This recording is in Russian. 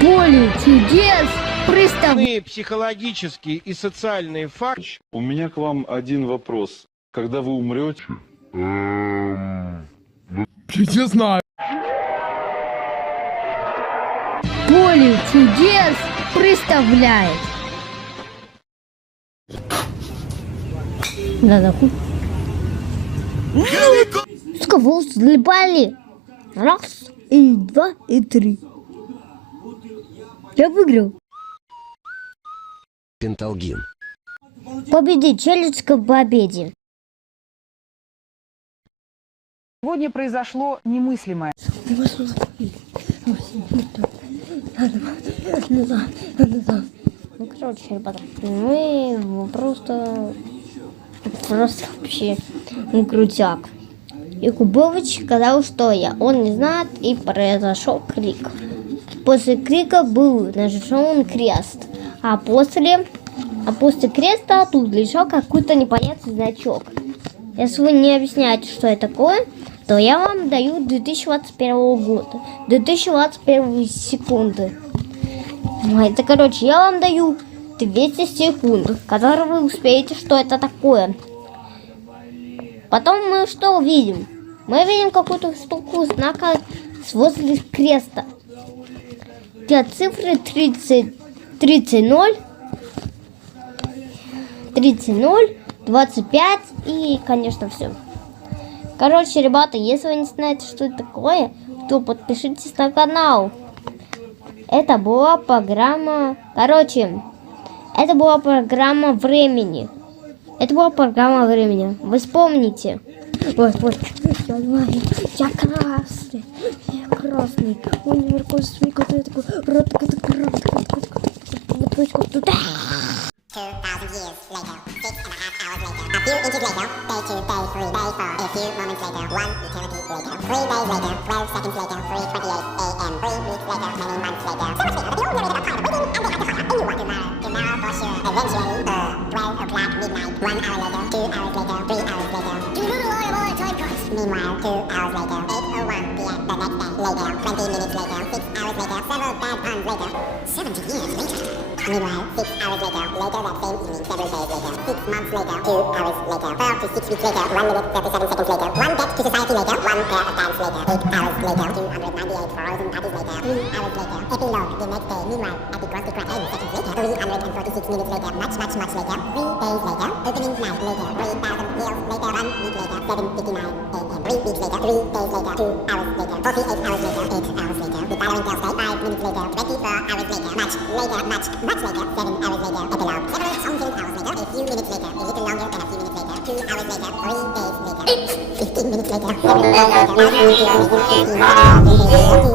Поле чудес представляет. Психологические и социальные факты. У меня к вам один вопрос. Когда вы умрете? Я не знаю. Поле чудес представляет. Надо с кого взлипали? Раз, и два, и три. Я выиграл. Пенталгин. Победить челлендж к победе. Сегодня произошло немыслимое. Ну, короче, ребята, мы просто вообще крутяк. И Кубович сказал, что он не знает, и произошел крик. После крика был нажжен крест, а после креста тут лежал какой-то непонятный значок. Если вы не объясняете, что это такое, то я вам даю 2021 года, 2021 секунды. Это, короче, я вам даю 200 секунд, которые вы успеете, что это такое. Потом мы что увидим? Мы видим какую-то штуку знака возле креста. Для цифры 30, 0, 25 и, конечно, все. Короче, ребята, если вы не знаете, что это такое, то подпишитесь на канал. Это была программа... Короче, это была программа времени. Вы вспомните. Ой, я красный. Ой, наверху свекот, я такой, рот, такой. 2,000 years later, 6.5 hours later, a few inches later, day 2, day 3, day 4, a few moments later, 1 eternity later, 3 days later, 12 seconds later, 3:28 a.m., 3 weeks later, many months later. So much later, but they all narrated a part of waiting, and they had to hurry. They knew what tomorrow for sure. Eventually, 12 o'clock midnight, 1 hour later, 2 hours later, 3 hours later. Do you know the line of all time cards? Meanwhile, 2 hours later, 8:01 p.m. the next day. Later, 20 minutes later, 6 hours later, several bad puns later, 70 years later. Meanwhile, 6 hours later that same evening, several days later, 6 months later, 2 hours later, 4 to 6 weeks later, 1 minute, 37 seconds later, 1 debt to society later, 1 pair of pants later, 8 hours later, 298,000 parties later, 3 hours later, epilogue the next day, meanwhile, at the Krusty Krab 10 seconds later, 346 minutes later, much later, 3 days later, opening night later, 3,000 years later, 1 week later, 7:59 a.m., 3 weeks later, 3 days later, 2 hours later, 48 hours later, 8 hours later, the following Thursday, 5 minutes later, 24 hours later, much later, 7 hours later, epilogue, several something hours later, a few minutes later, a little longer than a few minutes later, 2 hours later, 3 days later, 15 minutes later, 7 hours later, 1 week later, 15 hours later,